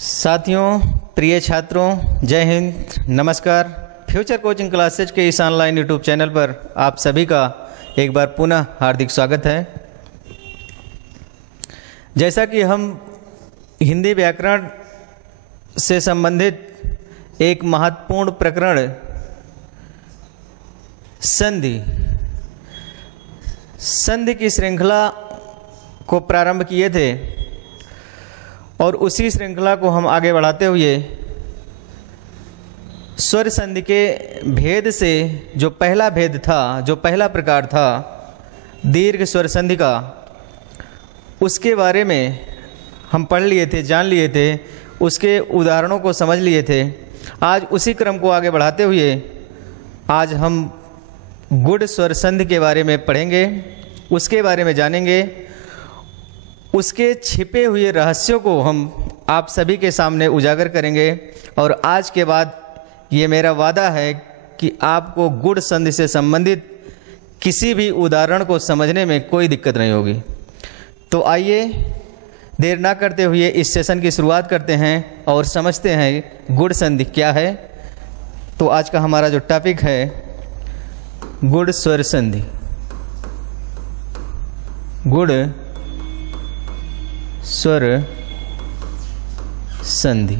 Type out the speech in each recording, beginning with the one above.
साथियों, प्रिय छात्रों, जय हिंद, नमस्कार। फ्यूचर कोचिंग क्लासेज के इस ऑनलाइन यूट्यूब चैनल पर आप सभी का एक बार पुनः हार्दिक स्वागत है। जैसा कि हम हिंदी व्याकरण से संबंधित एक महत्वपूर्ण प्रकरण संधि की श्रृंखला को प्रारंभ किए थे और उसी श्रृंखला को हम आगे बढ़ाते हुए स्वर संधि के भेद से जो पहला भेद था, जो पहला प्रकार था दीर्घ स्वर संधि का, उसके बारे में हम पढ़ लिए थे, जान लिए थे, उसके उदाहरणों को समझ लिए थे। आज उसी क्रम को आगे बढ़ाते हुए आज हम गुड़ स्वर संधि के बारे में पढ़ेंगे, उसके बारे में जानेंगे, उसके छिपे हुए रहस्यों को हम आप सभी के सामने उजागर करेंगे। और आज के बाद ये मेरा वादा है कि आपको गुड़ संधि से संबंधित किसी भी उदाहरण को समझने में कोई दिक्कत नहीं होगी। तो आइए देर ना करते हुए इस सेशन की शुरुआत करते हैं और समझते हैं गुड़ संधि क्या है। तो आज का हमारा जो टॉपिक है गुड़ स्वर संधि। गुड़ स्वर संधि।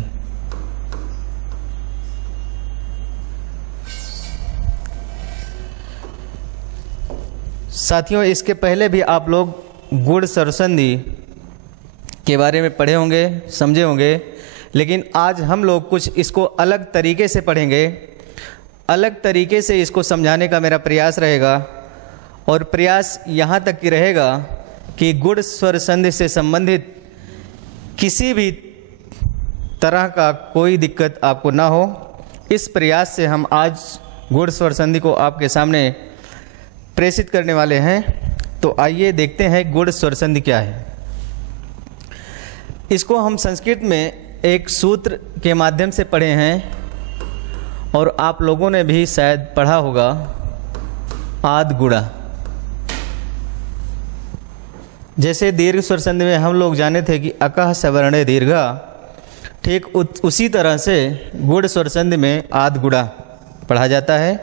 साथियों, इसके पहले भी आप लोग गुड़ स्वर संधि के बारे में पढ़े होंगे, समझे होंगे, लेकिन आज हम लोग कुछ इसको अलग तरीके से पढ़ेंगे। अलग तरीके से इसको समझाने का मेरा प्रयास रहेगा और प्रयास यहाँ तक कि रहेगा कि गुड़ स्वर संधि से संबंधित किसी भी तरह का कोई दिक्कत आपको ना हो। इस प्रयास से हम आज गुड़ स्वर संधि को आपके सामने प्रेषित करने वाले हैं। तो आइए देखते हैं गुड़ स्वर संधि क्या है। इसको हम संस्कृत में एक सूत्र के माध्यम से पढ़े हैं और आप लोगों ने भी शायद पढ़ा होगा, आद गुड़ा। जैसे दीर्घ स्वर संधि में हम लोग जाने थे कि अकः सवर्णे दीर्घा, ठीक उसी तरह से गुड़ स्वर संधि में आद गुड़ा पढ़ा जाता है।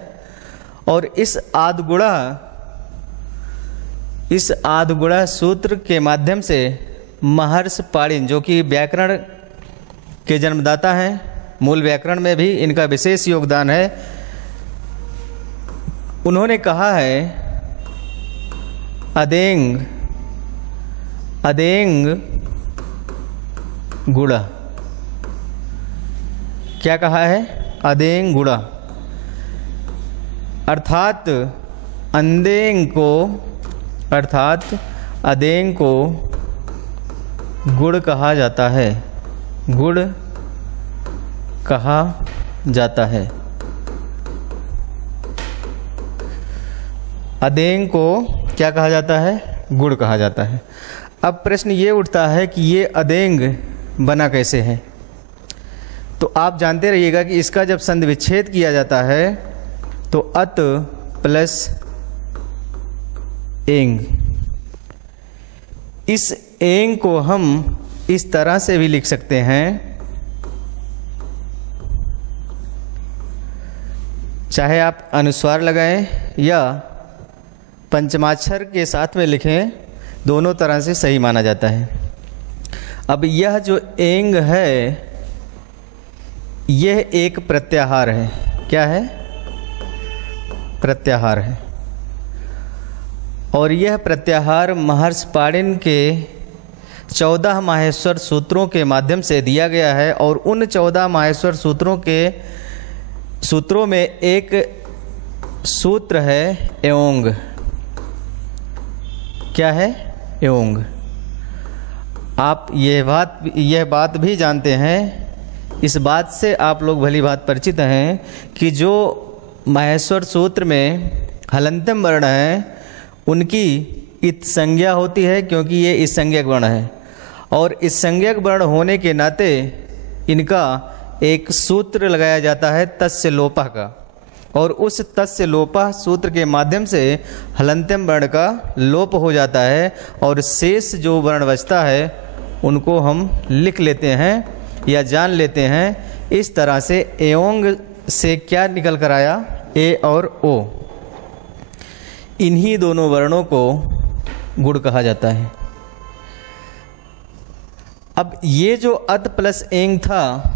और इस आद गुड़ा सूत्र के माध्यम से महर्षि पाणिनि, जो कि व्याकरण के जन्मदाता हैं, मूल व्याकरण में भी इनका विशेष योगदान है, उन्होंने कहा है अदेंग गुड़ा। क्या कहा है? अदेंग गुड़ा, अर्थात अदेंग को गुड़ कहा जाता है। गुड़ कहा जाता है। अदेंग को क्या कहा जाता है? गुड़ कहा जाता है। अब प्रश्न ये उठता है कि ये अदेंग बना कैसे है। तो आप जानते रहिएगा कि इसका जब संधि विच्छेद किया जाता है तो अत प्लस एंग, इस एंग को हम इस तरह से भी लिख सकते हैं, चाहे आप अनुस्वार लगाएं या पंचमाक्षर के साथ में लिखें, दोनों तरह से सही माना जाता है। अब यह जो एंग है यह एक प्रत्याहार है। क्या है? प्रत्याहार है। और यह प्रत्याहार महर्षि पाणिनि के 14 माहेश्वर सूत्रों के माध्यम से दिया गया है। और उन 14 माहेश्वर सूत्रों में एक सूत्र है एओंग। क्या है? एओंग। आप यह बात भी जानते हैं, इस बात से आप लोग भली बात परिचित हैं कि जो माहेश्वर सूत्र में हलंतम वर्ण है उनकी इत संज्ञा होती है, क्योंकि ये इस संज्ञक वर्ण है। और इस संज्ञक वर्ण होने के नाते इनका एक सूत्र लगाया जाता है तस्य लोपः का, और उस तस्य लोपः सूत्र के माध्यम से हलंतम वर्ण का लोप हो जाता है और शेष जो वर्ण बचता है उनको हम लिख लेते हैं या जान लेते हैं। इस तरह से एओंग से क्या निकल कर आया, ए और ओ। इन्हीं दोनों वर्णों को गुण कहा जाता है। अब ये जो अत प्लस एंग था,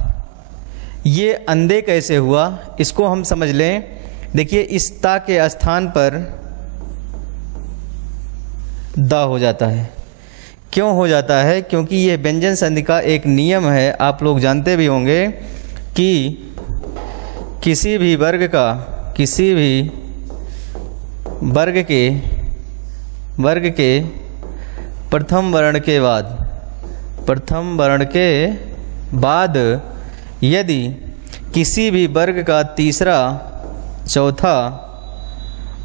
ये अंधे कैसे हुआ, इसको हम समझ लें। देखिए, इस ता के स्थान पर दा हो जाता है। क्यों हो जाता है? क्योंकि ये व्यंजन संधि का एक नियम है, आप लोग जानते भी होंगे कि किसी भी वर्ग के प्रथम वर्ण के बाद यदि किसी भी वर्ग का तीसरा, चौथा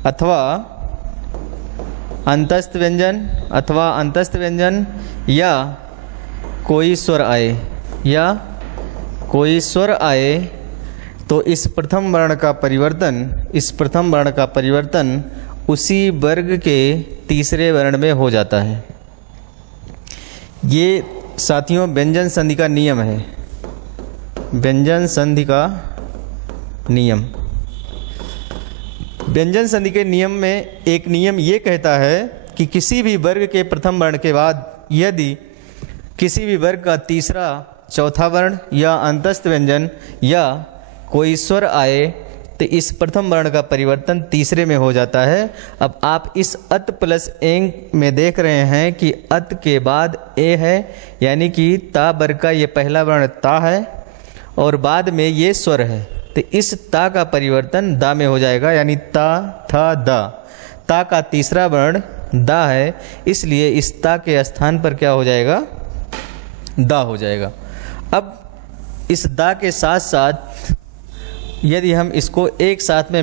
अथवा अंतस्थ व्यंजन या कोई स्वर आए तो इस प्रथम वर्ण का परिवर्तन उसी वर्ग के तीसरे वर्ण में हो जाता है। ये साथियों व्यंजन संधि का नियम है। व्यंजन संधि का नियम, व्यंजन संधि के नियम में एक नियम ये कहता है कि किसी भी वर्ग के प्रथम वर्ण के बाद यदि किसी भी वर्ग का तीसरा, चौथा वर्ण या अंतस्थ व्यंजन या कोई स्वर आए तो इस प्रथम वर्ण का परिवर्तन तीसरे में हो जाता है। अब आप इस अत प्लस एंग में देख रहे हैं कि अत के बाद ए है, यानी कि ता वर्ग का ये पहला वर्ण ता है और बाद में ये स्वर है, तो इस ता का परिवर्तन दा में हो जाएगा, यानी ता था दा। ता का तीसरा वर्ण दा है, इसलिए इस ता के स्थान पर क्या हो जाएगा, दा हो जाएगा। अब इस दा के साथ साथ यदि हम इसको एक साथ में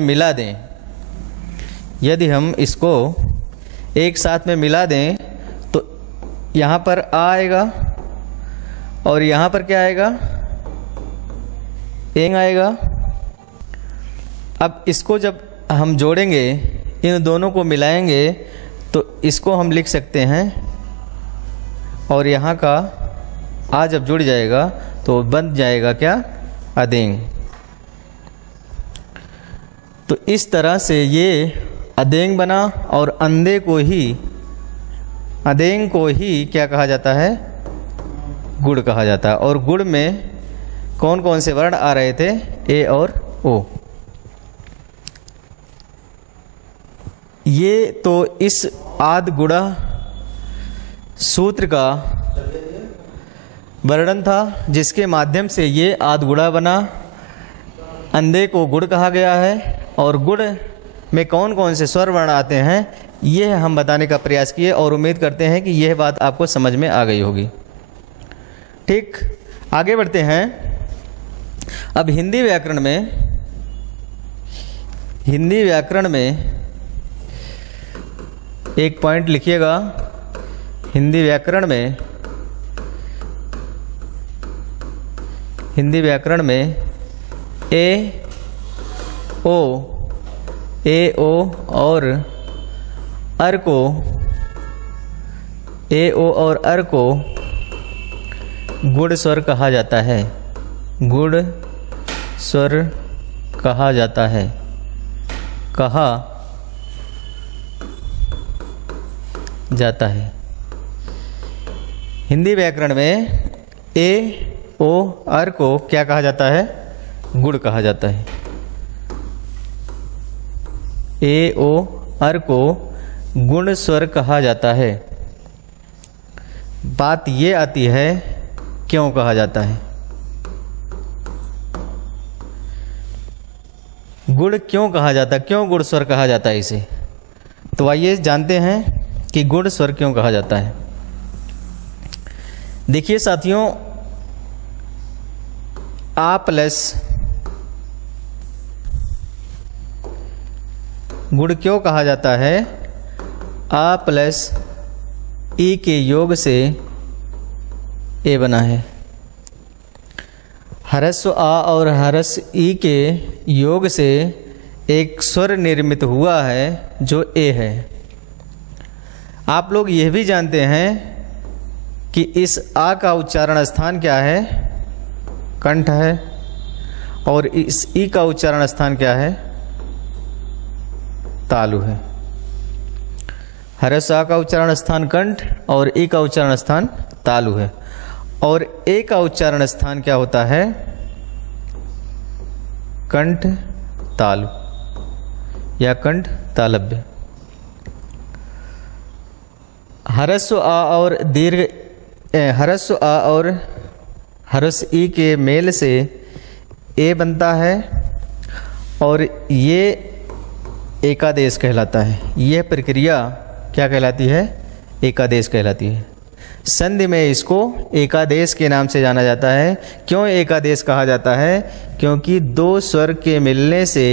मिला दें, तो यहाँ पर आ आएगा और यहाँ पर क्या आएगा, एंग आएगा। अब इसको जब हम जोड़ेंगे, इन दोनों को मिलाएंगे तो इसको हम लिख सकते हैं और यहाँ का आ जब जुड़ जाएगा तो बन जाएगा क्या, अदेंग। तो इस तरह से ये अदेंग बना और अंधे को ही, अदेंग को ही क्या कहा जाता है, गुण कहा जाता है। और गुण में कौन कौन से वर्ण आ रहे थे, ए और ओ। ये तो इस आद गुणा सूत्र का वर्णन था, जिसके माध्यम से ये आद गुणा बना। अंधे को गुण कहा गया है और गुण में कौन कौन से स्वर वर्ण आते हैं, ये हम बताने का प्रयास किए और उम्मीद करते हैं कि यह बात आपको समझ में आ गई होगी। ठीक, आगे बढ़ते हैं। अब हिंदी व्याकरण में एक पॉइंट लिखिएगा। हिंदी व्याकरण में ए ओ और अर को गुण स्वर कहा जाता है। गुण स्वर कहा जाता है, कहा जाता है। हिंदी व्याकरण में ए ओ अर को क्या कहा जाता है, गुण कहा जाता है। ए ओ अर को गुण स्वर कहा जाता है। बात ये आती है क्यों कहा जाता है, गुण क्यों कहा जाता है, क्यों गुण स्वर कहा जाता है इसे। तो आइए जानते हैं कि गुण स्वर क्यों कहा जाता है। देखिए साथियों, आ प्लस गुण क्यों कहा जाता है, आ प्लस ई के योग से ए बना है। ह्रस्व आ और ह्रस्व ई के योग से एक स्वर निर्मित हुआ है जो ए है। आप लोग यह भी जानते हैं कि इस आ का उच्चारण स्थान क्या है, कंठ है, और इस ई का उच्चारण स्थान क्या है? तालु है। ह्रस्व आ का उच्चारण स्थान कंठ और ई का उच्चारण स्थान तालु है, और ए का उच्चारण स्थान क्या होता है? कंठ तालु या कंठ तालव्य। ह्रस्व आ और दीर्घ ह्रस्व आ और ह्रस्व ई के मेल से ए बनता है, और ये एकादेश कहलाता है। यह प्रक्रिया क्या कहलाती है? एकादेश कहलाती है। संधि में इसको एकादेश के नाम से जाना जाता है। क्यों एकादेश कहा जाता है? क्योंकि दो स्वर के मिलने से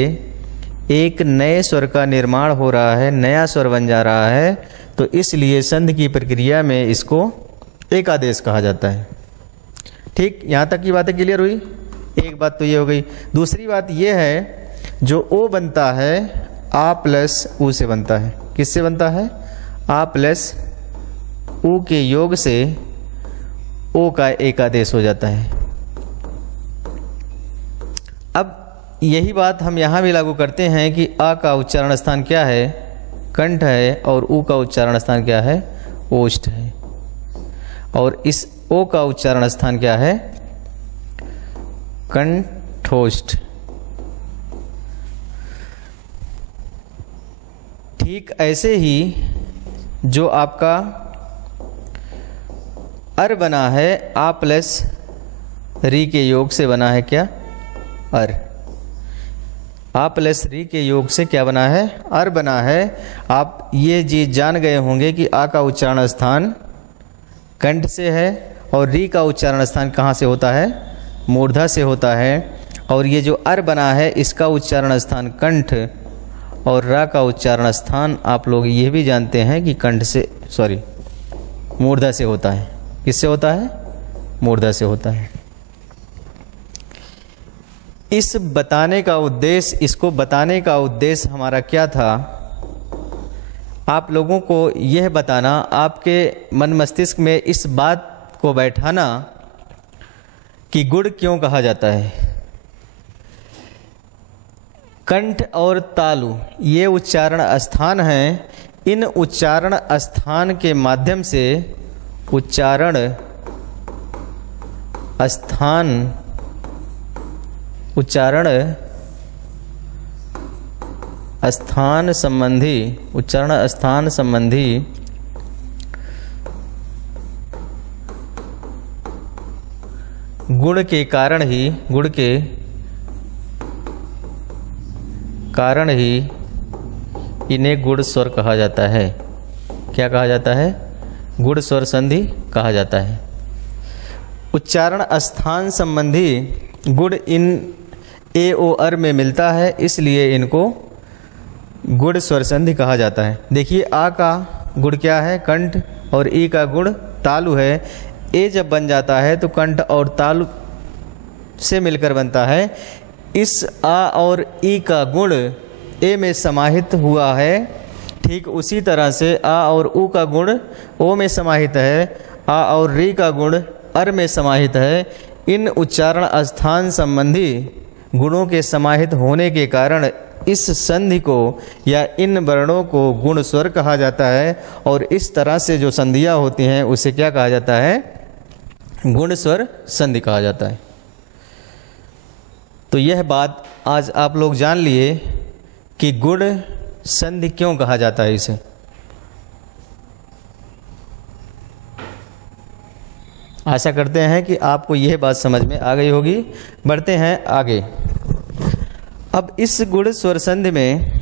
एक नए स्वर का निर्माण हो रहा है, नया स्वर बन जा रहा है, तो इसलिए संधि की प्रक्रिया में इसको एकादेश कहा जाता है। ठीक, यहाँ तक की बातें क्लियर हुई? एक बात तो ये हो गई। दूसरी बात ये है, जो ओ बनता है आ प्लस ऊ से बनता है। किससे बनता है? आ प्लस ऊ के योग से ओ का एकादेश हो जाता है। अब यही बात हम यहाँ भी लागू करते हैं कि आ का उच्चारण स्थान क्या है? कंठ है, और ऊ का उच्चारण स्थान क्या है? ओष्ठ है, और इस ओ का उच्चारण स्थान क्या है? कंठोष्ठ। ठीक ऐसे ही जो आपका अर बना है, आ प्लस री के योग से बना है क्या? अर। आ प्लस री के योग से क्या बना है? अर बना है। आप ये चीज जान गए होंगे कि आ का उच्चारण स्थान कंठ से है, और री का उच्चारण स्थान कहाँ से होता है? मूर्धा से होता है। और ये जो अर बना है, इसका उच्चारण स्थान कंठ, और रा का उच्चारण स्थान आप लोग ये भी जानते हैं कि कंठ से मूर्धा से होता है। किससे होता है? मूर्धा से होता है। इसको बताने का उद्देश्य हमारा क्या था? आप लोगों को यह बताना, आपके मन मस्तिष्क में इस बात को बैठाना कि गुड़ क्यों कहा जाता है। कंठ और तालु ये उच्चारण स्थान हैं। इन उच्चारण स्थान के माध्यम से उच्चारण स्थान संबंधी गुण के कारण ही इन्हें गुण स्वर कहा जाता है। क्या कहा जाता है? गुण स्वर संधि कहा जाता है। उच्चारण स्थान संबंधी गुण इन ए ओ अर में मिलता है, इसलिए इनको गुण स्वर संधि कहा जाता है। देखिए, आ का गुण क्या है? कंठ, और ई का गुण तालु है। ए जब बन जाता है तो कंठ और तालु से मिलकर बनता है। इस आ और ई का गुण ए में समाहित हुआ है। ठीक उसी तरह से आ और ऊ का गुण ओ में समाहित है, आ और री का गुण अर में समाहित है। इन उच्चारण स्थान संबंधी गुणों के समाहित होने के कारण इस संधि को या इन वर्णों को गुण स्वर कहा जाता है, और इस तरह से जो संधियाँ होती हैं उसे क्या कहा जाता है? गुण स्वर संधि कहा जाता है। तो यह बात आज आप लोग जान लिए कि गुण संधि क्यों कहा जाता है इसे। आशा करते हैं कि आपको यह बात समझ में आ गई होगी। बढ़ते हैं आगे। अब इस गुण स्वर संधि में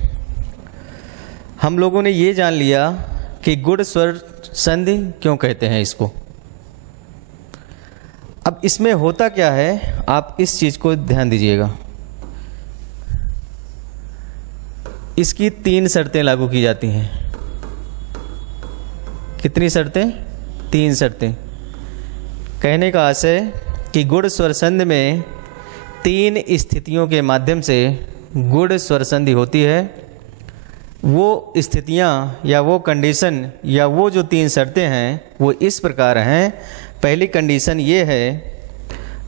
हम लोगों ने ये जान लिया कि गुण स्वर संधि क्यों कहते हैं इसको। अब इसमें होता क्या है, आप इस चीज को ध्यान दीजिएगा। इसकी 3 शर्तें लागू की जाती हैं। कितनी शर्तें? 3 शर्तें। कहने का आशय कि गुण स्वर संधि में 3 स्थितियों के माध्यम से गुण स्वर संधि होती है। वो स्थितियां या वो कंडीशन या वो जो 3 शर्तें हैं वो इस प्रकार हैं। पहली कंडीशन ये है,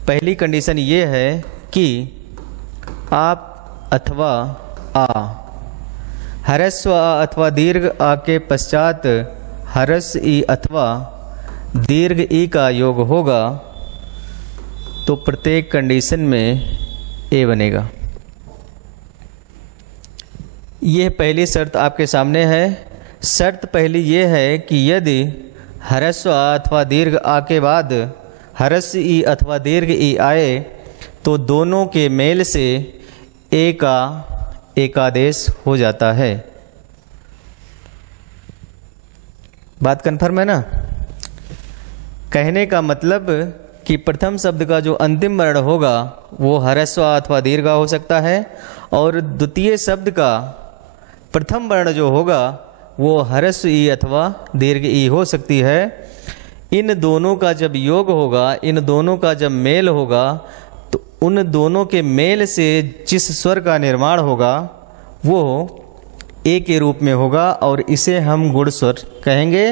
पहली कंडीशन ये है कि आप अथवा आ, ह्रस्व आ अथवा दीर्घ आ के पश्चात ह्रस्व ई अथवा दीर्घ ई का योग होगा तो प्रत्येक कंडीशन में ए बनेगा। यह पहली शर्त आपके सामने है। शर्त पहली ये है कि यदि ह्रस्व आ अथवा दीर्घ आ के बाद ह्रस्व ई अथवा दीर्घ ई आए तो दोनों के मेल से ए का एकादेश हो जाता है। बात कन्फर्म है ना? कहने का मतलब कि प्रथम शब्द का जो अंतिम वर्ण होगा वो ह्रस्व आ अथवा दीर्घ आ हो सकता है और द्वितीय शब्द का प्रथम वर्ण जो होगा वो ह्रस्व ई अथवा दीर्घ ई हो सकती है। इन दोनों का जब योग होगा, इन दोनों का जब मेल होगा तो उन दोनों के मेल से जिस स्वर का निर्माण होगा वो ए के रूप में होगा और इसे हम गुण स्वर कहेंगे।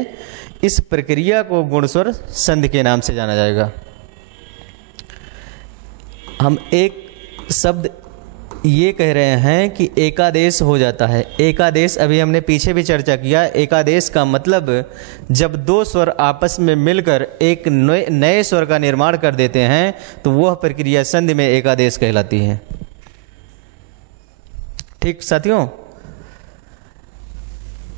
इस प्रक्रिया को गुण स्वर संधि के नाम से जाना जाएगा। हम एक शब्द ये कह रहे हैं कि एकादेश हो जाता है। एकादेश अभी हमने पीछे भी चर्चा किया। एकादेश का मतलब जब दो स्वर आपस में मिलकर एक नए स्वर का निर्माण कर देते हैं तो वह प्रक्रिया संधि में एकादेश कहलाती है। ठीक साथियों,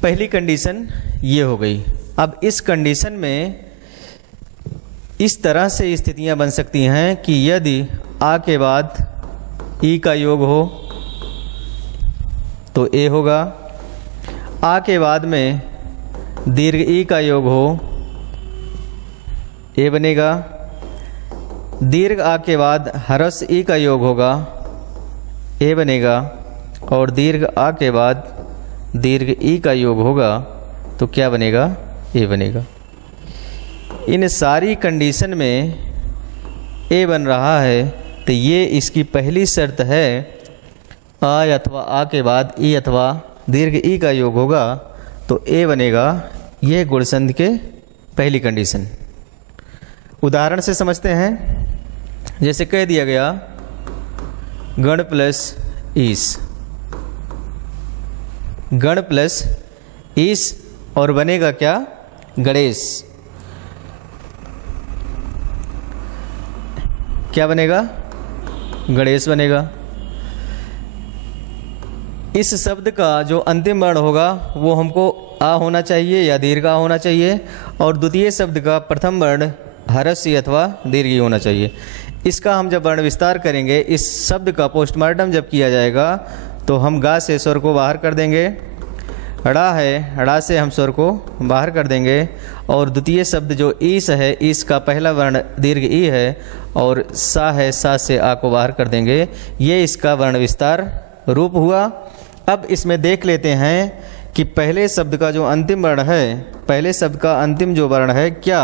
पहली कंडीशन ये हो गई। अब इस कंडीशन में इस तरह से स्थितियां बन सकती हैं कि यदि आ के बाद ई का योग हो तो ए होगा, आ के बाद में दीर्घ ई का योग हो ए बनेगा, दीर्घ आ के बाद ह्रस्व ई का योग होगा ए बनेगा और दीर्घ आ के बाद दीर्घ ई का योग होगा तो क्या बनेगा? ए बनेगा। इन सारी कंडीशन में ए बन रहा है तो ये इसकी पहली शर्त है। आ अथवा आ के बाद ई अथवा दीर्घ ई का योग होगा तो ए बनेगा। ये गुण संधि के पहली कंडीशन। उदाहरण से समझते हैं। जैसे कह दिया गया गण प्लस ईस, गण प्लस ईस और बनेगा क्या? गणेश। क्या बनेगा? गणेश बनेगा। इस शब्द का जो अंतिम वर्ण होगा वो हमको आ होना चाहिए या दीर्घ आ होना चाहिए और द्वितीय शब्द का प्रथम वर्ण ह्रस्व अथवा दीर्घ होना चाहिए। इसका हम जब वर्ण विस्तार करेंगे, इस शब्द का पोस्टमार्टम जब किया जाएगा तो हम गा से स्वर को बाहर कर देंगे। ड़ा है, ड़ा से हम स्वर को बाहर कर देंगे और द्वितीय शब्द जो ईस है, ईस का पहला वर्ण दीर्घ ई है और सा है, सा से आ को बाहर कर देंगे। ये इसका वर्ण विस्तार रूप हुआ। अब इसमें देख लेते हैं कि पहले शब्द का जो अंतिम वर्ण है, पहले शब्द का अंतिम जो वर्ण है क्या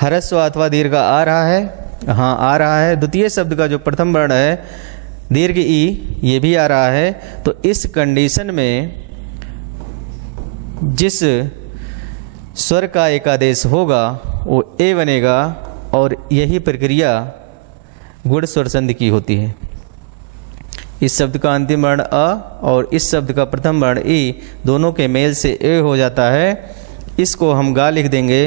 ह्रस्व अथवा दीर्घ आ रहा है? हाँ, आ रहा है। द्वितीय शब्द का जो प्रथम वर्ण है दीर्घ ई, ये भी आ रहा है। तो इस कंडीशन में जिस स्वर का एकादेश होगा वो ए बनेगा और यही प्रक्रिया गुण स्वर संधि की होती है। इस शब्द का अंतिम वर्ण अ और इस शब्द का प्रथम वर्ण ई दोनों के मेल से ए हो जाता है। इसको हम गा लिख देंगे।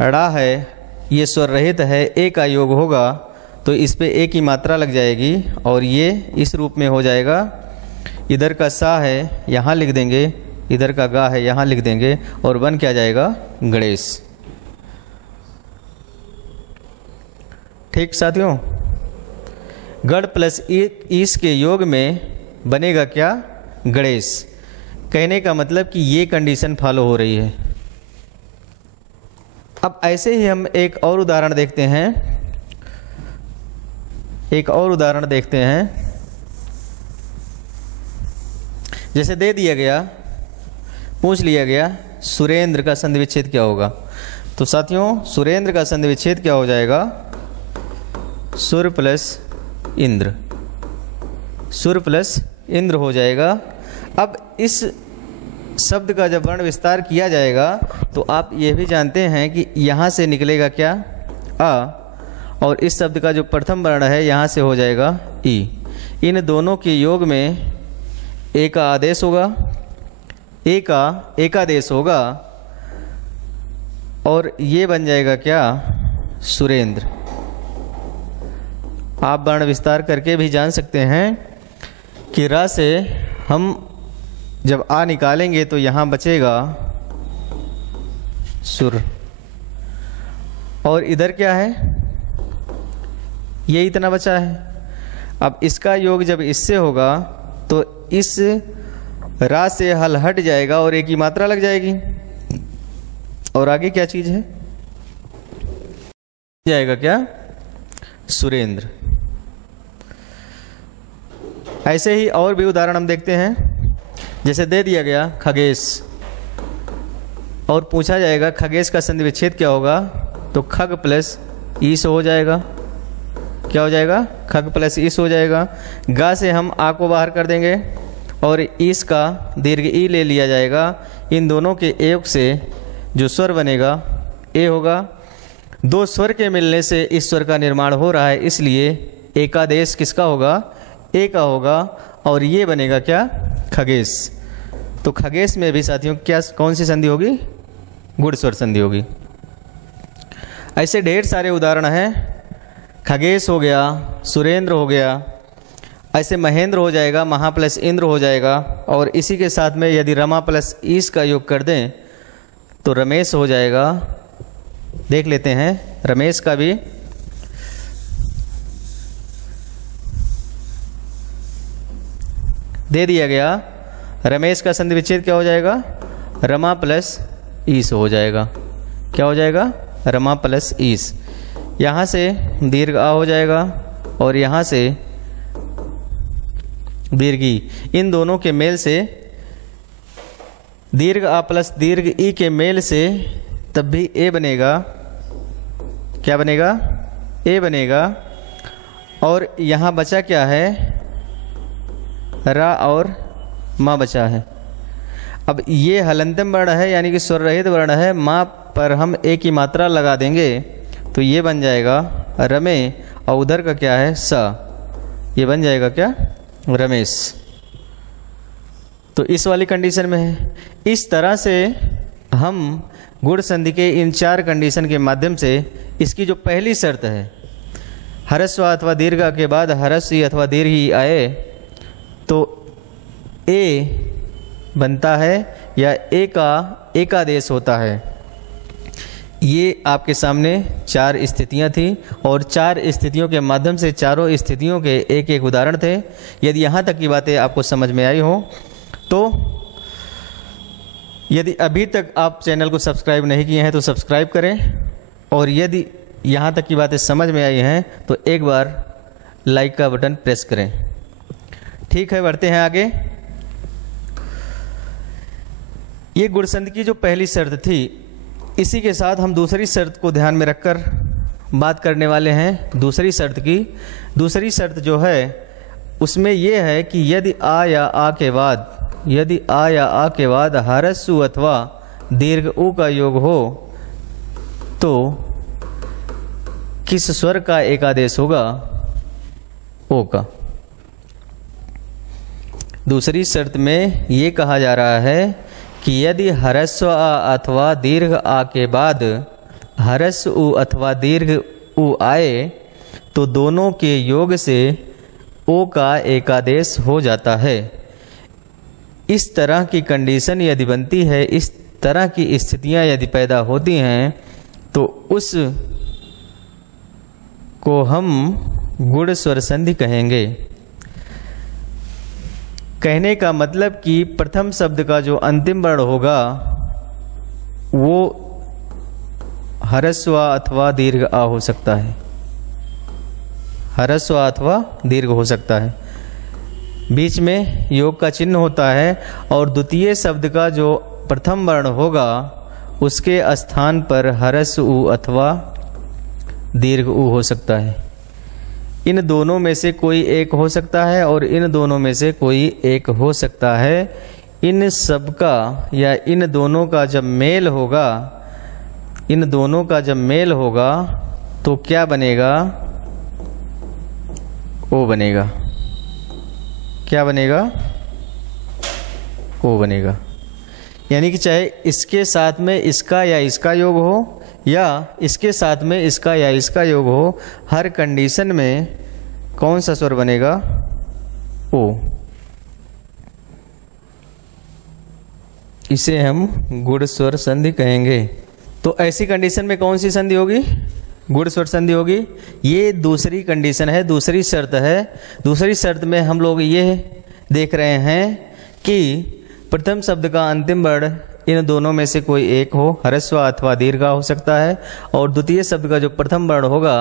ड़ा है, ये स्वर रहित है, ए का योग होगा तो इस पे ए की मात्रा लग जाएगी और ये इस रूप में हो जाएगा। इधर का सा है, यहाँ लिख देंगे, इधर का गा है, यहाँ लिख देंगे और बन क्या जाएगा? गणेश। ठीक साथियों, गण प्लस ईस के योग में बनेगा क्या? गणेश। कहने का मतलब कि ये कंडीशन फॉलो हो रही है। अब ऐसे ही हम एक और उदाहरण देखते हैं। एक और उदाहरण देखते हैं। जैसे दे दिया गया, पूछ लिया गया सुरेंद्र का संधि विच्छेद क्या होगा। तो साथियों, सुरेंद्र का संधि विच्छेद क्या हो जाएगा? सुर प्लस इंद्र, सुर प्लस इंद्र हो जाएगा। अब इस शब्द का जब वर्ण विस्तार किया जाएगा तो आप ये भी जानते हैं कि यहाँ से निकलेगा क्या? आ और इस शब्द का जो प्रथम वर्ण है यहाँ से हो जाएगा ई। इन दोनों के योग में ए का आदेश होगा, ए का एकादेश होगा और ये बन जाएगा क्या, सुरेंद्र। आप वर्ण विस्तार करके भी जान सकते हैं कि रा से हम जब आ निकालेंगे तो यहाँ बचेगा सुर, और इधर क्या है, ये इतना बचा है। अब इसका योग जब इससे होगा तो इस रा से हल हट जाएगा और एक ही मात्रा लग जाएगी, और आगे क्या चीज है, जाएगा क्या, सुरेंद्र। ऐसे ही और भी उदाहरण हम देखते हैं। जैसे दे दिया गया खगेश और पूछा जाएगा खगेश का संधि विच्छेद क्या होगा, तो खग प्लस ईस हो जाएगा। क्या हो जाएगा, खग प्लस ईस हो जाएगा। गा से हम आ को बाहर कर देंगे और ईस का दीर्घ ई ले लिया जाएगा। इन दोनों के योग से जो स्वर बनेगा ए होगा। दो स्वर के मिलने से इस स्वर का निर्माण हो रहा है, इसलिए एकादेश किसका होगा, ए का होगा, और ये बनेगा क्या, खगेश। तो खगेश में भी साथियों क्या, कौन सी संधि होगी, गुड़ स्वर संधि होगी। ऐसे ढेर सारे उदाहरण हैं। खगेश हो गया, सुरेंद्र हो गया, ऐसे महेंद्र हो जाएगा, महा प्लस इंद्र हो जाएगा, और इसी के साथ में यदि रमा प्लस ईस का योग कर दें तो रमेश हो जाएगा। देख लेते हैं रमेश का भी। दे दिया गया, रमेश का संधि विच्छेद क्या हो जाएगा, रमा प्लस ईस हो जाएगा। क्या हो जाएगा, रमा प्लस ईस। यहाँ से दीर्घ आ हो जाएगा और यहाँ से दीर्घी। इन दोनों के मेल से दीर्घ आ प्लस दीर्घ ई के मेल से तब भी ए बनेगा। क्या बनेगा, ए बनेगा। और यहाँ बचा क्या है, रा और माँ बचा है। अब ये हलंतम वर्ण है, यानी कि स्वर रहित वर्ण है। माँ पर हम ए की मात्रा लगा देंगे तो ये बन जाएगा रमे, और उधर का क्या है, सा। ये बन जाएगा क्या, रमेश। तो इस वाली कंडीशन में है। इस तरह से हम गुण संधि के इन चार कंडीशन के माध्यम से इसकी जो पहली शर्त है, हरस्व अथवा दीर्घ के बाद हरस्व अथवा दीर्घ ही आए तो ए बनता है या ए का एकादेश होता है। ये आपके सामने चार स्थितियां थी और चार स्थितियों के माध्यम से चारों स्थितियों के एक एक उदाहरण थे। यदि यहाँ तक की बातें आपको समझ में आई हो तो यदि अभी तक आप चैनल को सब्सक्राइब नहीं किए हैं तो सब्सक्राइब करें, और यदि यहाँ तक की बातें समझ में आई हैं तो एक बार लाइक का बटन प्रेस करें। ठीक है, बढ़ते हैं आगे। ये गुण संधि की जो पहली शर्त थी, इसी के साथ हम दूसरी शर्त को ध्यान में रखकर बात करने वाले हैं। दूसरी शर्त की दूसरी शर्त जो है उसमें यह है कि यदि आ या आ के बाद हरस्व अथवा दीर्घ उ का योग हो तो किस स्वर का एकादेश होगा, ओ का। दूसरी शर्त में ये कहा जा रहा है कि यदि हरस्व आ अथवा दीर्घ आ के बाद हरस्व उ अथवा दीर्घ उ आए तो दोनों के योग से ओ का एकादेश हो जाता है। इस तरह की कंडीशन यदि बनती है, इस तरह की स्थितियां यदि पैदा होती हैं तो उस को हम गुण स्वर संधि कहेंगे। कहने का मतलब कि प्रथम शब्द का जो अंतिम वर्ण होगा वो हरस्व अथवा दीर्घ आ हो सकता है, हरस्व अथवा दीर्घ हो सकता है। बीच में योग का चिन्ह होता है और द्वितीय शब्द का जो प्रथम वर्ण होगा उसके स्थान पर हरस्व उ अथवा दीर्घ उ हो सकता है। इन दोनों में से कोई एक हो सकता है और इन दोनों में से कोई एक हो सकता है। इन सब का या इन दोनों का जब मेल होगा, इन दोनों का जब मेल होगा तो क्या बनेगा? ओ बनेगा। क्या बनेगा? ओ बनेगा। यानी कि चाहे इसके साथ में इसका या इसका योग हो या इसके साथ में इसका या इसका योग हो, हर कंडीशन में कौन सा स्वर बनेगा? ओ। इसे हम गुड़ स्वर संधि कहेंगे। तो ऐसी कंडीशन में कौन सी संधि होगी? गुड़ स्वर संधि होगी। ये दूसरी कंडीशन है, दूसरी शर्त है। दूसरी शर्त में हम लोग ये देख रहे हैं कि प्रथम शब्द का अंतिम वर्ण इन दोनों में से कोई एक हो, ह्रस्व अथवा दीर्घ हो सकता है, और द्वितीय शब्द का जो प्रथम वर्ण होगा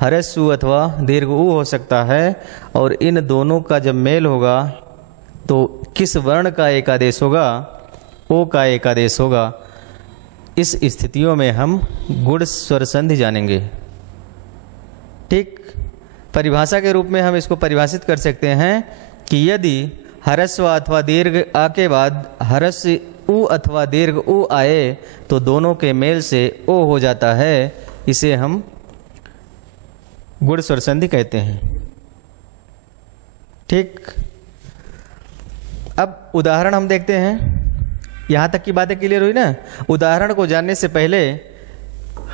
ह्रस्व अथवा दीर्घ ऊ हो सकता है। और इन दोनों का जब मेल होगा तो किस वर्ण का एक आदेश होगा? ओ का एक आदेश होगा। इस स्थितियों में हम गुड़ स्वर संधि जानेंगे। ठीक, परिभाषा के रूप में हम इसको परिभाषित कर सकते हैं कि यदि ह्रस्व अथवा दीर्घ आ के बाद ह्रस्व ऊ अथवा दीर्घ ऊ आए तो दोनों के मेल से ओ हो जाता है। इसे हम गुड़ स्वर संधि कहते हैं। ठीक, अब उदाहरण हम देखते हैं। यहाँ तक की बातें क्लियर हुई ना? उदाहरण को जानने से पहले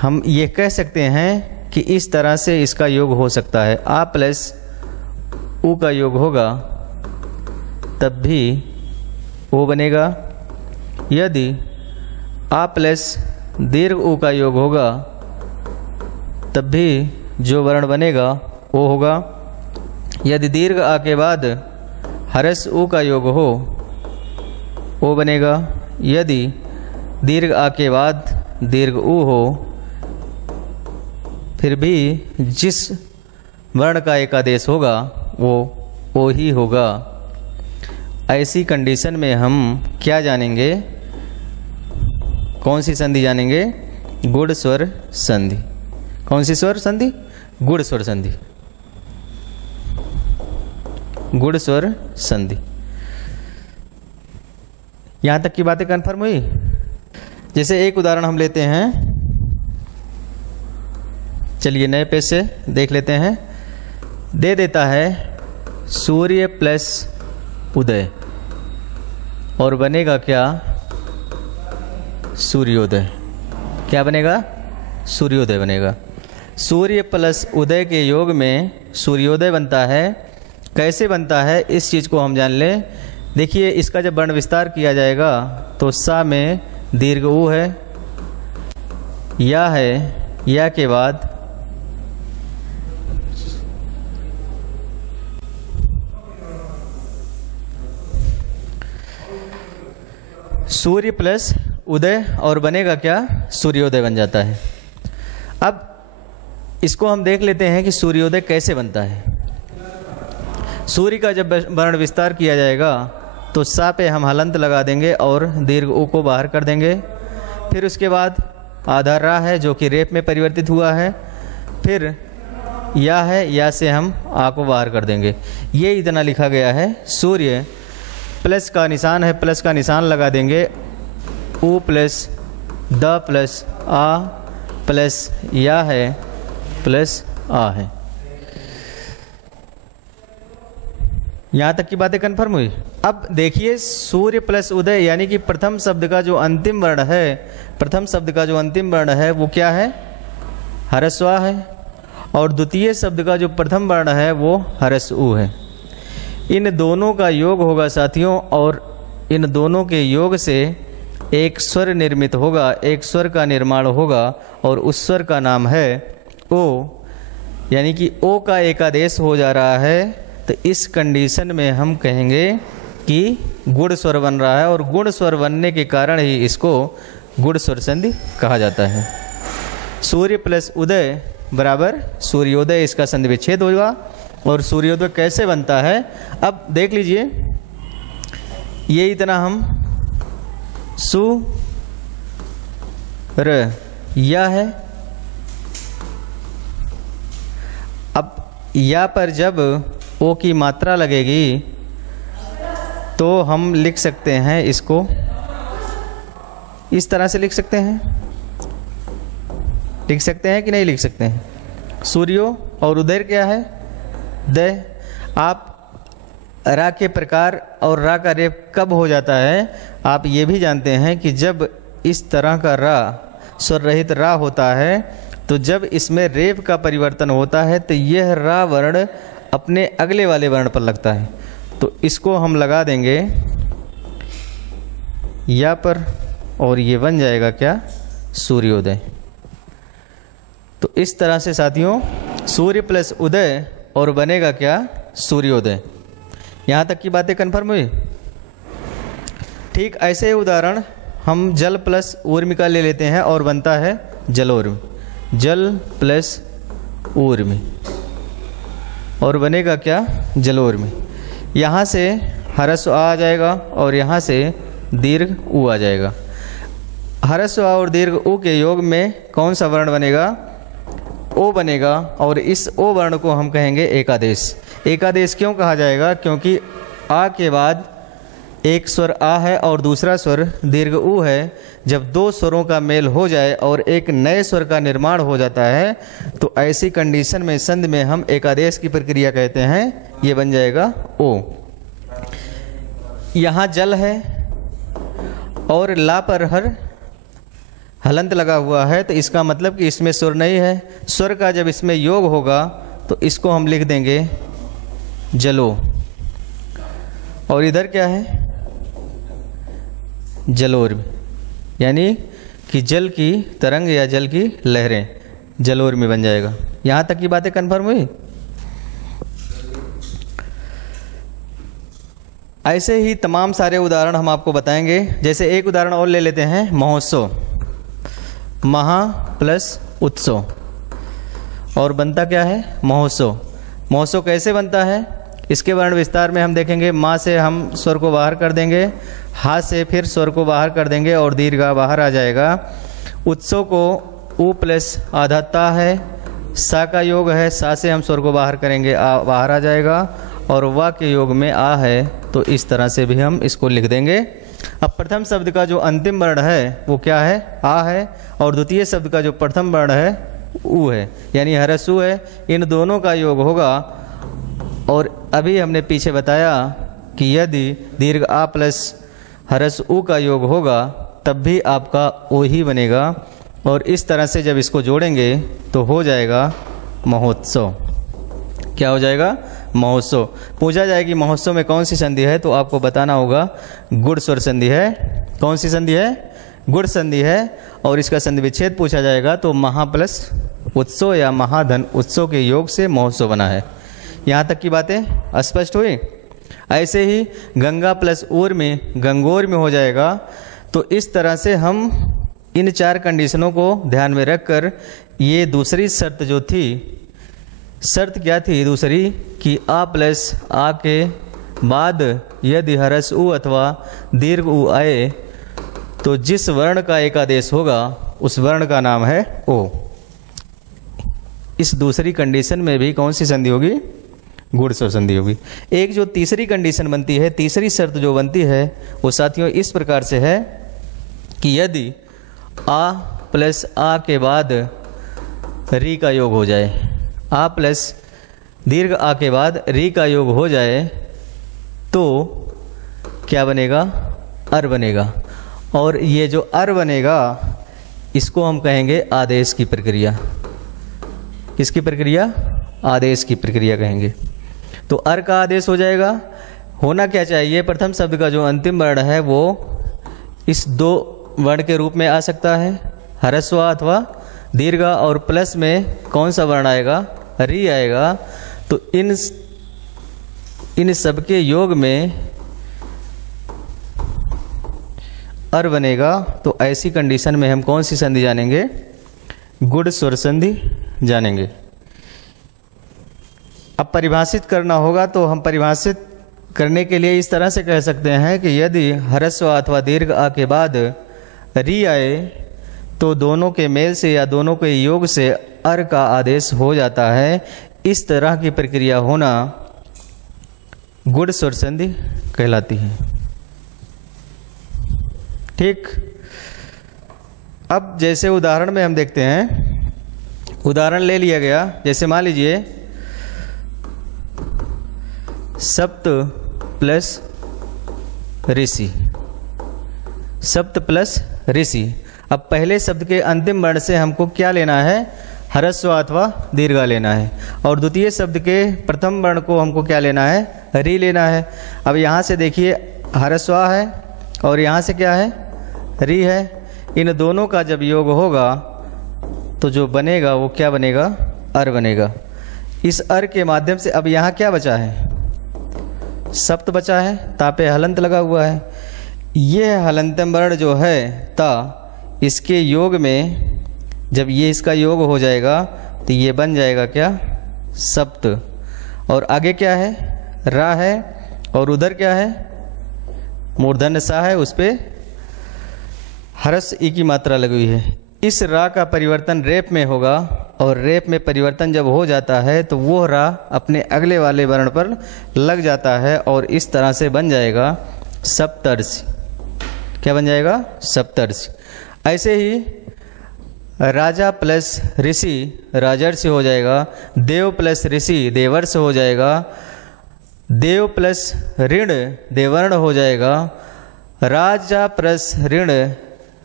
हम ये कह सकते हैं कि इस तरह से इसका योग हो सकता है। आ प्लस ऊ का योग होगा तब भी ओ बनेगा। यदि आ प्लस दीर्घ ऊ का योग होगा तब भी जो वर्ण बनेगा ओ होगा। यदि दीर्घ आ के बाद ह्रस्व ऊ का योग हो ओ बनेगा। यदि दीर्घ आ के बाद दीर्घ ऊ हो फिर भी जिस वर्ण का एक आदेश होगा वो ओ ही होगा। ऐसी कंडीशन में हम क्या जानेंगे? कौन सी संधि जानेंगे? गुड़ स्वर संधि। कौन सी स्वर संधि? गुड़ स्वर संधि। गुड़ स्वर संधि। यहाँ तक की बातें कन्फर्म हुई? जैसे एक उदाहरण हम लेते हैं, चलिए नए पेज से देख लेते हैं। दे देता है सूर्य प्लस उदय और बनेगा क्या? सूर्योदय। क्या बनेगा? सूर्योदय बनेगा। सूर्य प्लस उदय के योग में सूर्योदय बनता है। कैसे बनता है इस चीज़ को हम जान लें। देखिए, इसका जब वर्ण विस्तार किया जाएगा तो सा में दीर्घ ऊ है, या है, या के बाद सूर्य प्लस उदय और बनेगा क्या? सूर्योदय बन जाता है। अब इसको हम देख लेते हैं कि सूर्योदय कैसे बनता है। सूर्य का जब वर्ण विस्तार किया जाएगा तो सा पे हम हलंत लगा देंगे और दीर्घ ऊ को बाहर कर देंगे। फिर उसके बाद आधार रा है जो कि रेप में परिवर्तित हुआ है। फिर या है, या से हम आ को बाहर कर देंगे। ये इतना लिखा गया है। सूर्य प्लस का निशान है, प्लस का निशान लगा देंगे। ऊ प्लस द प्लस आ प्लस या है प्लस आ है। यहाँ तक की बातें कन्फर्म हुई? अब देखिए, सूर्य प्लस उदय यानी कि प्रथम शब्द का जो अंतिम वर्ण है, प्रथम शब्द का जो अंतिम वर्ण है वो क्या है? ह्रस्व आ है। और द्वितीय शब्द का जो प्रथम वर्ण है वो ह्रस्व ऊ है। इन दोनों का योग होगा साथियों, और इन दोनों के योग से एक स्वर निर्मित होगा, एक स्वर का निर्माण होगा, और उस स्वर का नाम है ओ। यानी कि ओ का एक आदेश हो जा रहा है। तो इस कंडीशन में हम कहेंगे कि गुड़ स्वर बन रहा है, और गुड़ स्वर बनने के कारण ही इसको गुड़ स्वर संधि कहा जाता है। सूर्य प्लस उदय बराबर सूर्योदय, इसका संधि विच्छेद होगा। और सूर्योदय कैसे बनता है अब देख लीजिए। ये इतना हम सु र या है। अब या पर जब ओ की मात्रा लगेगी तो हम लिख सकते हैं, इसको इस तरह से लिख सकते हैं। लिख सकते हैं कि नहीं लिख सकते हैं? सूर्यो और उदय क्या है? दय। आप रा के प्रकार और रा का रेप कब हो जाता है आप ये भी जानते हैं कि जब इस तरह का रा स्वर रहित रा होता है तो जब इसमें रेप का परिवर्तन होता है तो यह रा वर्ण अपने अगले वाले वर्ण पर लगता है। तो इसको हम लगा देंगे या पर और ये बन जाएगा क्या? सूर्योदय। तो इस तरह से साथियों सूर्य प्लस उदय और बनेगा क्या? सूर्योदय। यहाँ तक की बातें कन्फर्म हुई? ठीक ऐसे उदाहरण हम जल प्लस ऊर्मी का ले लेते हैं और बनता है जलोर्मी। जल प्लस ऊर्मी और बनेगा क्या? जलोर्मी। यहाँ से हरस्व आ जाएगा और यहाँ से दीर्घ ऊ आ जाएगा। हरस्व और दीर्घ ऊ के योग में कौन सा वर्ण बनेगा? ओ बनेगा और इस ओ वर्ण को हम कहेंगे एकादेश। एकादेश क्यों कहा जाएगा? क्योंकि आ के बाद एक स्वर आ है और दूसरा स्वर दीर्घ ऊ है। जब दो स्वरों का मेल हो जाए और एक नए स्वर का निर्माण हो जाता है तो ऐसी कंडीशन में संधि में हम एकादेश की प्रक्रिया कहते हैं। ये बन जाएगा ओ। यहाँ जल है और ला पर हर हलंत लगा हुआ है तो इसका मतलब कि इसमें स्वर नहीं है। स्वर का जब इसमें योग होगा तो इसको हम लिख देंगे जलो। और इधर क्या है? जलोर्मी, यानी कि जल की तरंग या जल की लहरें, जलोर्मी बन जाएगा। यहाँ तक की बातें कन्फर्म हुई? ऐसे ही तमाम सारे उदाहरण हम आपको बताएंगे। जैसे एक उदाहरण और ले लेते हैं, महोत्सव। महा प्लस उत्सव और बनता क्या है? महोत्सव। महोत्सव कैसे बनता है इसके वर्ण विस्तार में हम देखेंगे। माँ से हम स्वर को बाहर कर देंगे, हा से फिर स्वर को बाहर कर देंगे और दीर्घा बाहर आ जाएगा। उत्सव को ऊ प्लस आधा ता है, सा का योग है, सा से हम स्वर को बाहर करेंगे, आ बाहर आ जाएगा और वा के योग में आ है तो इस तरह से भी हम इसको लिख देंगे। अब प्रथम शब्द का जो अंतिम वर्ण है वो क्या है? आ है और द्वितीय शब्द का जो प्रथम वर्ण है ऊ है, यानी हरसु है। इन दोनों का योग होगा और अभी हमने पीछे बताया कि यदि दीर्घ आ प्लस हरस ऊ का योग होगा तब भी आपका ओ ही बनेगा और इस तरह से जब इसको जोड़ेंगे तो हो जाएगा महोत्सव। क्या हो जाएगा? महोत्सव। पूछा जाएगी महोत्सव में कौन सी संधि है तो आपको बताना होगा गुड़ स्वर संधि है। कौन सी संधि है? गुड़ संधि है। और इसका संधि विच्छेद पूछा जाएगा तो महा प्लस उत्सव या महाधन उत्सव के योग से महोत्सव बना है। यहाँ तक की बातें स्पष्ट हुई? ऐसे ही गंगा प्लस ऊर में गंगोर में हो जाएगा। तो इस तरह से हम इन चार कंडीशनों को ध्यान में रखकर ये दूसरी शर्त जो थी, शर्त क्या थी दूसरी? कि आ प्लस आ के बाद यदि हरस ऊ अथवा दीर्घ ऊ आए तो जिस वर्ण का एकादेश होगा उस वर्ण का नाम है ओ। इस दूसरी कंडीशन में भी कौन सी संधि होगी? गुड़ स्वर संधि होगी। एक जो तीसरी कंडीशन बनती है, तीसरी शर्त जो बनती है वो साथियों इस प्रकार से है कि यदि आ प्लस आ के बाद री का योग हो जाए, आ प्लस दीर्घ आ के बाद री का योग हो जाए तो क्या बनेगा? अर बनेगा। और ये जो अर बनेगा इसको हम कहेंगे आदेश की प्रक्रिया। किसकी प्रक्रिया? आदेश की प्रक्रिया कहेंगे। तो अर का आदेश हो जाएगा। होना क्या चाहिए? प्रथम शब्द का जो अंतिम वर्ण है वो इस दो वर्ण के रूप में आ सकता है, हरस्व अथवा दीर्घा, और प्लस में कौन सा वर्ण आएगा? री आएगा। तो इन सबके योग में अर बनेगा। तो ऐसी कंडीशन में हम कौन सी संधि जानेंगे? गुड़ स्वर संधि जानेंगे। अब परिभाषित करना होगा तो हम परिभाषित करने के लिए इस तरह से कह सकते हैं कि यदि हरस्व अथवा दीर्घ आ के बाद री आए तो दोनों के मेल से या दोनों के योग से अर का आदेश हो जाता है। इस तरह की प्रक्रिया होना गुड़ स्वर संधि कहलाती है। ठीक। अब जैसे उदाहरण में हम देखते हैं उदाहरण ले लिया गया, जैसे मान लीजिए सप्त प्लस ऋषि, सप्त प्लस ऋषि। अब पहले शब्द के अंतिम वर्ण से हमको क्या लेना है, ह्रस्व अथवा दीर्घा लेना है, और द्वितीय शब्द के प्रथम वर्ण को हमको क्या लेना है, री लेना है। अब यहाँ से देखिए ह्रस्वा है और यहाँ से क्या है, री है। इन दोनों का जब योग होगा तो जो बनेगा वो क्या बनेगा, अर बनेगा। इस अर के माध्यम से अब यहाँ क्या बचा है, सप्त बचा है, तापे हलंत लगा हुआ है। यह हलंतम वर्ण जो है ता, इसके योग में जब ये इसका योग हो जाएगा तो ये बन जाएगा क्या, सप्त। और आगे क्या है, रा है, और उधर क्या है, मूर्धन्य सा है, उस पर हरस ई की मात्रा लगी हुई है। इस रा का परिवर्तन रेप में होगा, और रेप में परिवर्तन जब हो जाता है तो वो रा अपने अगले वाले वर्ण पर लग जाता है, और इस तरह से बन जाएगा सप्तर्षि। क्या बन जाएगा, सप्तर्षि। ऐसे ही राजा प्लस ऋषि राजर्षि हो जाएगा, देव प्लस ऋषि देवर्ष हो जाएगा, देव प्लस ऋण देवर्ण हो जाएगा, राजा प्लस ऋण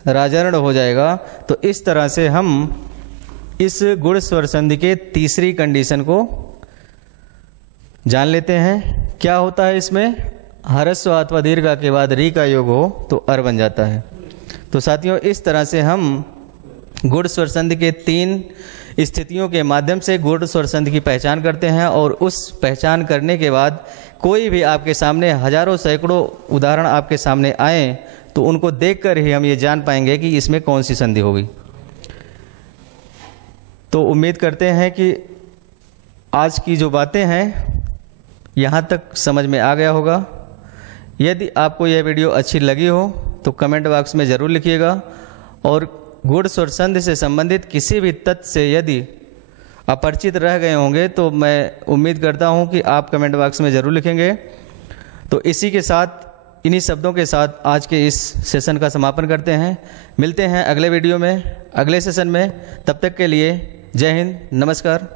राजर्ण हो जाएगा। तो इस तरह से हम इस गुण स्वर संधि के तीसरी कंडीशन को जान लेते हैं। क्या होता है इसमें, ह्रस्व अथवा दीर्घा के बाद री का योग हो तो अर बन जाता है। तो साथियों, इस तरह से हम गुण स्वर संधि के 3 स्थितियों के माध्यम से गुण स्वर संधि की पहचान करते हैं, और उस पहचान करने के बाद कोई भी आपके सामने हजारों सैकड़ों उदाहरण आपके सामने आए तो उनको देखकर ही हम ये जान पाएंगे कि इसमें कौन सी संधि होगी। तो उम्मीद करते हैं कि आज की जो बातें हैं यहाँ तक समझ में आ गया होगा। यदि आपको यह वीडियो अच्छी लगी हो तो कमेंट बॉक्स में ज़रूर लिखिएगा, और गुण स्वर संधि से संबंधित किसी भी तथ्य से यदि अपरिचित रह गए होंगे तो मैं उम्मीद करता हूं कि आप कमेंट बॉक्स में ज़रूर लिखेंगे। तो इसी के साथ, इन्हीं शब्दों के साथ आज के इस सेशन का समापन करते हैं। मिलते हैं अगले वीडियो में, अगले सेशन में। तब तक के लिए जय हिंद, नमस्कार।